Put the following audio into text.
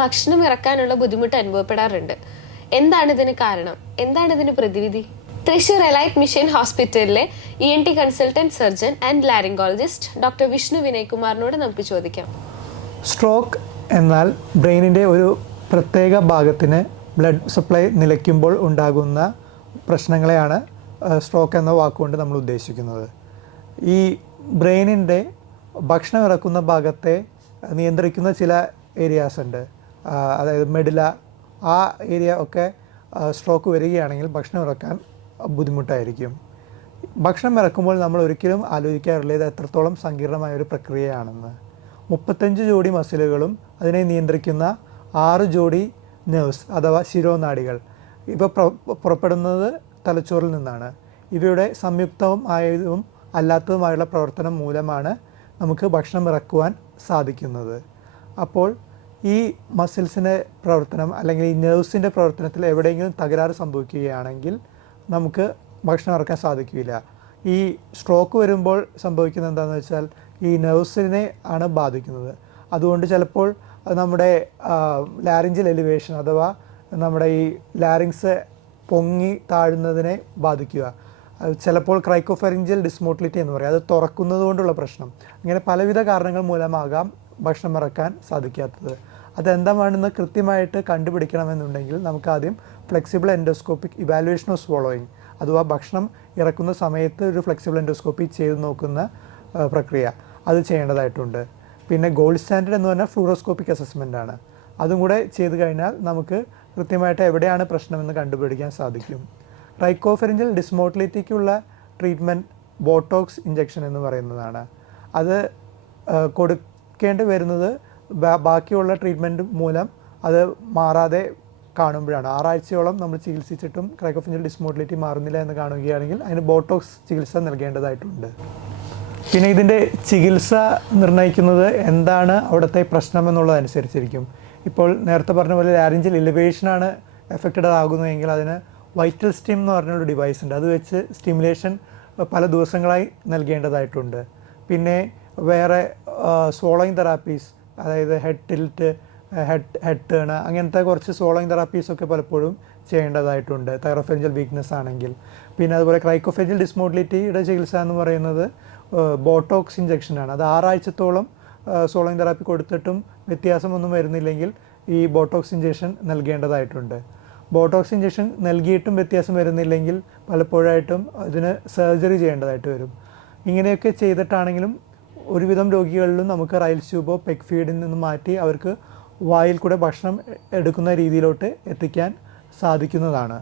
ഭക്ഷണം ഇറക്കാനുള്ള ബുദ്ധിമുട്ട് അനുഭവപ്പെടാറുണ്ട്. എന്താണ് ഇതിന് കാരണം? എന്താണ് ഇതിന് പ്രതിവിധി? തൃശൂർ എലൈറ്റ് മിഷൻ ഹോസ്പിറ്റലിലെ E N T consultant surgeon and laryngologist doctor Vishnu Vinay കുമാറിനോട് നമുക്ക് ചോദിക്കാം. സ്ട്രോക്ക് എന്നാൽ ബ്രെയിനിന്റെ ഒരു പ്രത്യേക ഭാഗത്തിന് ബ്ലഡ് സപ്ലൈ നിലയ്ക്കുമ്പോൾ ഉണ്ടാകുന്ന പ്രശ്നങ്ങളെയാണ് സ്ട്രോക്ക് എന്ന വാക്കുകൊണ്ട് നമ്മൾ ഉദ്ദേശിക്കുന്നത്. ഈ ബ്രെയിനിന്റെ ഭക്ഷണം ഇറക്കുന്ന ഭാഗത്തെ നിയന്ത്രിക്കുന്ന ചില ഏരിയാസ് ഉണ്ട്. അതായത് മെഡില ആ ഏരിയ ഒക്കെ സ്ട്രോക്ക് വരികയാണെങ്കിൽ ഭക്ഷണം ഇറക്കാൻ ബുദ്ധിമുട്ടായിരിക്കും. ഭക്ഷണം ഇറക്കുമ്പോൾ നമ്മൾ ഒരിക്കലും ആലോചിക്കാറില്ല ഇത് എത്രത്തോളം സങ്കീർണമായ ഒരു പ്രക്രിയയാണെന്ന്. മുപ്പത്തഞ്ച് ജോഡി മസിലുകളും അതിനെ നിയന്ത്രിക്കുന്ന ആറ് ജോഡി നെർവ്സ് അഥവാ ശിരോനാടികൾ ഇവ പുറപ്പെടുന്നത് തലച്ചോറിൽ നിന്നാണ്. ഇവയുടെ സംയുക്തവും ആയതും അല്ലാത്തതുമായുള്ള പ്രവർത്തനം മൂലമാണ് നമുക്ക് ഭക്ഷണം ഇറക്കുവാൻ സാധിക്കുന്നത്. അപ്പോൾ ഈ മസിൽസിന്റെ പ്രവർത്തനം അല്ലെങ്കിൽ ഈ നെർവ്സിന്റെ പ്രവർത്തനത്തിൽ എവിടെയെങ്കിലും തകരാറ് സംഭവിക്കുകയാണെങ്കിൽ നമുക്ക് ഭക്ഷണം ഇറക്കാൻ സാധിക്കില്ല. ഈ സ്ട്രോക്ക് വരുമ്പോൾ സംഭവിക്കുന്നത് എന്താണെന്ന് വെച്ചാൽ ഈ നെർവ്സിനെ ആണ് ബാധിക്കുന്നത്. അതുകൊണ്ട് ചിലപ്പോൾ നമ്മുടെ ലാരിഞ്ചൽ എലിവേഷൻ അഥവാ നമ്മുടെ ഈ ലാരിങ്സ് പൊങ്ങി താഴുന്നതിനെ ബാധിക്കുക. ചിലപ്പോൾ ക്രൈക്കോഫെറിഞ്ചൽ ഡിസ്മോട്ടിലിറ്റി എന്ന് പറയും. അത് തുറക്കുന്നത് കൊണ്ടുള്ള പ്രശ്നം. ഇങ്ങനെ പലവിധ കാരണങ്ങൾ മൂലമാകാം ഭക്ഷണം ഇറക്കാൻ സാധിക്കാത്തത്. അതെന്താണെന്ന് കൃത്യമായിട്ട് കണ്ടുപിടിക്കണമെന്നുണ്ടെങ്കിൽ നമുക്ക് ആദ്യം flexible endoscopic evaluation of swallowing അഥവാ ഭക്ഷണം ഇറക്കുന്ന സമയത്ത് ഒരു ഫ്ലെക്സിബിൾ എൻഡോസ്കോപ്പി ചെയ്ത് നോക്കുന്ന പ്രക്രിയ. അത് ചെയ്യേണ്ടതായിട്ടുണ്ട്. പിന്നെ ഗോൾഡ് സ്റ്റാൻഡേർഡ് എന്ന് പറഞ്ഞാൽ ഫ്ലൂറോസ്കോപ്പിക് അസസ്മെന്റ് ആണ്. അതും കൂടെ ചെയ്ത് കഴിഞ്ഞാൽ നമുക്ക് കൃത്യമായിട്ട് എവിടെയാണ് പ്രശ്നമെന്ന് കണ്ടുപിടിക്കാൻ സാധിക്കും. റൈക്കോഫെറിഞ്ചൽ ഡിസ്മോട്ടിലിറ്റിക്കുള്ള ട്രീറ്റ്മെന്റ് ബോട്ടോക്സ് ഇഞ്ചക്ഷൻ എന്ന് പറയുന്നതാണ്. അത് കൊടുക്കേണ്ടി വരുന്നത് ബാക്കിയുള്ള ട്രീറ്റ്മെന്റ് മൂലം അത് മാറാതെ കാണുമ്പോഴാണ്. ആറാഴ്ചയോളം നമ്മൾ ചികിത്സിച്ചിട്ടും ക്രൈക്കോഫിന്റെ ഡിസ്മോട്ടിലിറ്റി മാറുന്നില്ല എന്ന് കാണുകയാണെങ്കിൽ അതിന് ബോട്ടോക്സ് ചികിത്സ നൽകേണ്ടതായിട്ടുണ്ട്. പിന്നെ ഇതിന്റെ ചികിത്സ നിർണയിക്കുന്നത് എന്താണ് അവിടുത്തെ പ്രശ്നം എന്നുള്ളതനുസരിച്ചിരിക്കും. ഇപ്പോൾ നേരത്തെ പറഞ്ഞ പോലെ ലാരിഞ്ചൽ ഇലിവേഷനാണ് എഫക്റ്റഡ് ആകുന്നതെങ്കിൽ അതിന് വൈറ്റൽ സ്റ്റീം എന്ന് പറഞ്ഞൊരു ഡിവൈസ് ഉണ്ട്. അത് വെച്ച് സ്റ്റിമുലേഷൻ പല ദിവസങ്ങളായി നൽകേണ്ടതായിട്ടുണ്ട്. പിന്നെ വേറെ സോളോയിങ് തെറാപ്പീസ് അതായത് head tilt head head turn അങ്ങനത്തെ കുറച്ച് സോളോയിങ് തെറാപ്പീസൊക്കെ പലപ്പോഴും ചെയ്യേണ്ടതായിട്ടുണ്ട്. തൈറോഫെഞ്ചൽ വീക്ക്നെസ് ആണെങ്കിൽ. പിന്നെ അതുപോലെ ക്രൈക്കോഫെഞ്ചൽ ഡിസ്മോബിലിറ്റിയുടെ ചികിത്സ എന്ന് പറയുന്നത് ബോട്ടോക്സ് ഇഞ്ചക്ഷനാണ് അത് ആറാഴ്ചത്തോളം സോളോയിങ് തെറാപ്പി കൊടുത്തിട്ടും വ്യത്യാസമൊന്നും വരുന്നില്ലെങ്കിൽ ഈ ബോട്ടോക്സ് ഇഞ്ചക്ഷൻ നൽകേണ്ടതായിട്ടുണ്ട്. ബോട്ടോക്സ് ഇഞ്ചക്ഷൻ നൽകിയിട്ടും വ്യത്യാസം വരുന്നില്ലെങ്കിൽ പലപ്പോഴായിട്ടും അതിന് സർജറി ചെയ്യേണ്ടതായിട്ട് വരും. ഇങ്ങനെയൊക്കെ ചെയ്തിട്ടാണെങ്കിലും ഒരുവിധം രോഗികളിലും നമുക്ക് റയൽ ട്യൂബോ പെഗ് ഫീഡിൽ നിന്ന് മാറ്റി അവർക്ക് വായിൽ കൂടെ ഭക്ഷണം എടുക്കുന്ന രീതിയിലോട്ട് എത്തിക്കാൻ സാധിക്കുന്നതാണ്.